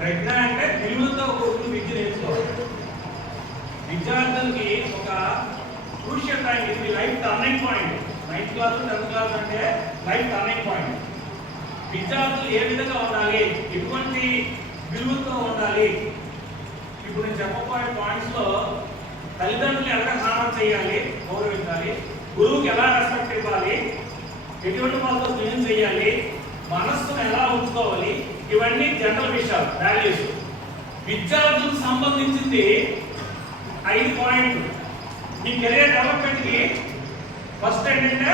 ప్రజ్ఞ అంటే విలువలతో కూడిన విద్య నేర్చుకోవాలి. విద్యార్థులకి ఒక క్రూషియల్ టైం, ఇది life turning point. 9th class 10th class అంటే లైఫ్ టర్నింగ్ పాయింట్. విద్యార్థులు ఏ విధంగా ఉండాలి, ఎటువంటి విలువలతో ఉండాలి. ఇప్పుడు నేను చెప్పబోయే పాయింట్స్ లో తల్లిదండ్రులు ఎలా హామర్ చేయాలి, గౌరవించాలి, గురువుకి ఎలా రెస్పెక్ట్ ఇవ్వాలి, ఎటువంటి వాళ్ళతో స్నేహం చేయాలి, మనస్సును ఎలా ఉంచుకోవాలి, ఇవన్నీ జనరల్ విషయాలు, వాల్యూస్. విద్యార్థులకు సంబంధించింది 5 పాయింట్లు. మీ కెరీర్ డెవలప్మెంట్ కి ఫస్ట్ ఏంటంటే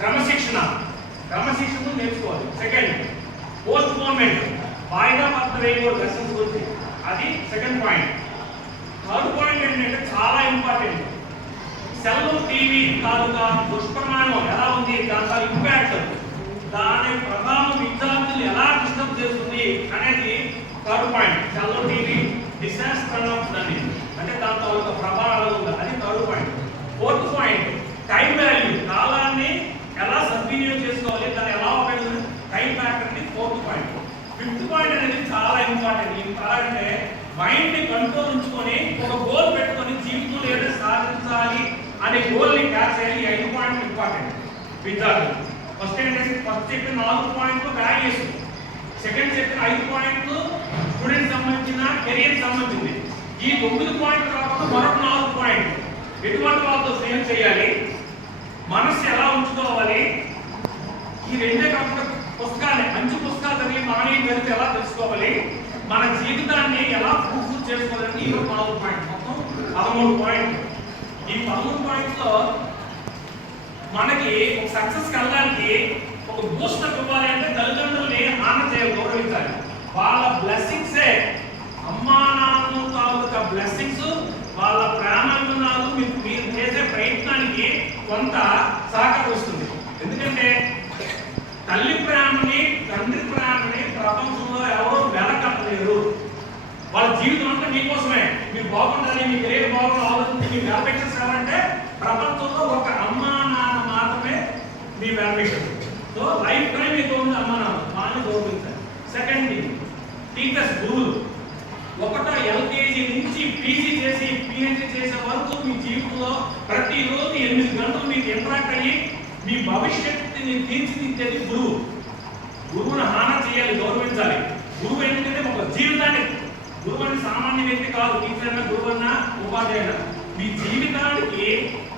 క్రమశిక్షణ నేర్చుకోవాలి. సెకండ్ పోస్ట్ పోన్మెంట్, వాయిదా పద్ధతి వేయకూడదు లెసన్స్ గురించి, అది సెకండ్ పాయింట్. థర్డ్ పాయింట్ ఏంటంటే చాలా ఇంపార్టెంట్, సెల్ టీవీ తాలూకా దుష్ప్రమాణం ఎలా ఉంది, దాని ఇంపాక్ట్, దాని ప్రభావం విద్యార్థులు ఎలా డిస్టర్బ్ చేస్తుంది అనేది third point. Cell TV disaster of learning అంటే దాని తాలూకా ప్రభావం ఉంది, అది third point. Fourth point time value, కాలాన్ని ఎలా సద్వినియోగం చేసుకోవాలి, దాన్ని ఎలా ఉపయోగించాలి, టైం ఫ్యాక్టర్ అనేది ఫోర్త్ పాయింట్. ఫిఫ్త్ పాయింట్ అనేది చాలా ఇంపార్టెంట్. అంటే మైండ్ ని కంట్రోల్ ఉంచుకొని ఒక గోల్ పెట్టుకొని జీవితంలో ఏదో సాధించాలి అనే గోల్ ని క్యాచ్ చేయాలి. 5 పాయింట్లు ఇంపార్టెంట్ విద్యార్థులు. ఫస్ట్ ఏంటంటే ఫస్ట్ చెప్పిన 4 పాయింట్లు వాల్యూస్, సెకండ్ చెప్పిన 5 పాయింట్లు స్టూడెంట్ సంబంధించిన కెరీర్ సంబంధించింది. ఈ 9 పాయింట్లు కాకుండా మరొక 4 పాయింట్లు ఎటువంటి వాళ్ళతో స్నేహం చేయాలి, మనస్సు ఎలా ఉంచుకోవాలి, ఈ రెండే కాకుండా పుస్తకాన్ని మంచి పుస్తకాలు చదివి మానవీయ చరిత్ర ఎలా తెలుసుకోవాలి, మన జీవితాన్ని ఎలా ప్రూఫ్ చేసుకోవాలని ఈ 4 పాయింట్లు, మొత్తం 13 పాయింట్లు. ఈ 13 పాయింట్స్ లో మనకి ఒక సక్సెస్ కలడానికి ఒక బూస్టప్ ఇవ్వాలి అంటే తల్లిదండ్రుల్ని ఆనంద చేయాలి, గౌరవించాలి. వాళ్ళ బ్లెస్సింగ్సే, అమ్మా నాన్న తాలూకా బ్లెస్సింగ్స్, వాళ్ళ ప్రేమాభిమానాలు మీరు చేసే ప్రయత్నానికి కొంత సహకరిస్తుంది. ఎందుకంటే తల్లి ప్రేమని తండ్రి ప్రేమని ప్రపంచంలో ఎవరో వెనకట్టలేరు. వాళ్ళ జీవితం అంతా మీకోసమే, మీరు బాగుండాలి, మీ కెరీర్ బాగుండాలి ఆలోచించి మీ వెల్ఫేషన్స్ కావాలంటే ప్రపంచంలో ఒక అమ్మా నాన్న మాత్రమే మీ వెల్ఫేషన్. సో లైఫ్ టైం మీకు ఉంది అమ్మా నాన్న, వాళ్ళని గౌరవించాలి. సెకండ్ థింగ్ టీచర్స్, గురువులు. ఒకటో ఎల్కేజీ నుంచి పీజీ చేసి పిహెచ్డి చేసే వరకు మీ జీవితంలో ప్రతిరోజు 8 గంటలు మీకు ఇంటరాక్ట్ అయ్యి మీ భవిష్యత్తుని తీర్చిదిద్దేది గురువు. గురువుని హానా చేయాలి, గౌరవించాలి. గురువు ఏంటంటే ఒక జీవితాన్ని, గురువు అని సామాన్య వ్యక్తి కాదు, టీచర్ అన్న, గురువు అన్న, ఉపాధ్యాయుడు. మీ జీవితానికి,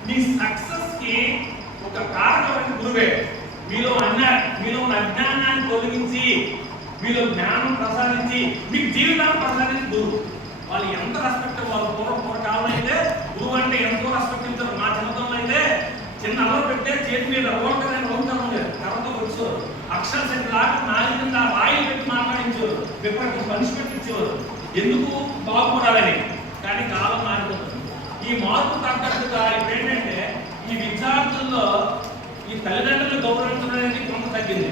మీ సక్సెస్ కి ఒక కారకమైన గురువే. మీలో ఉన్న అజ్ఞానాన్ని తొలగించి మీలో జ్ఞానం ప్రసాదించి మీకు జీవితాన్ని ప్రసాదించి గురువు. వాళ్ళు ఎంత రెస్పెక్ట్, వాళ్ళు పూర్వకాలం అయితే గురువు అంటే ఎంతో రెస్పెక్ట్ ఇస్తారు. మా చిన్నతనంలో అయితే చిన్న అలవ పెట్టే చేతి మీద ఓటమైన వంకరం ఉండేది, తర్వాత వచ్చు అక్షర శక్తి లాగా నాలుగు రాయిలు పెట్టి మాట్లాడించేవారు, విపరీత పనిష్మెంట్ ఇచ్చేవారు, ఎందుకు బాగుపడాలని. కానీ కాలం మారిపోతుంది. ఈ మార్పు తగ్గట్టుగా ఇప్పుడు ఏంటంటే ఈ విద్యార్థుల్లో ఈ తల్లిదండ్రులు గౌరవించడం అనేది కొంత తగ్గింది.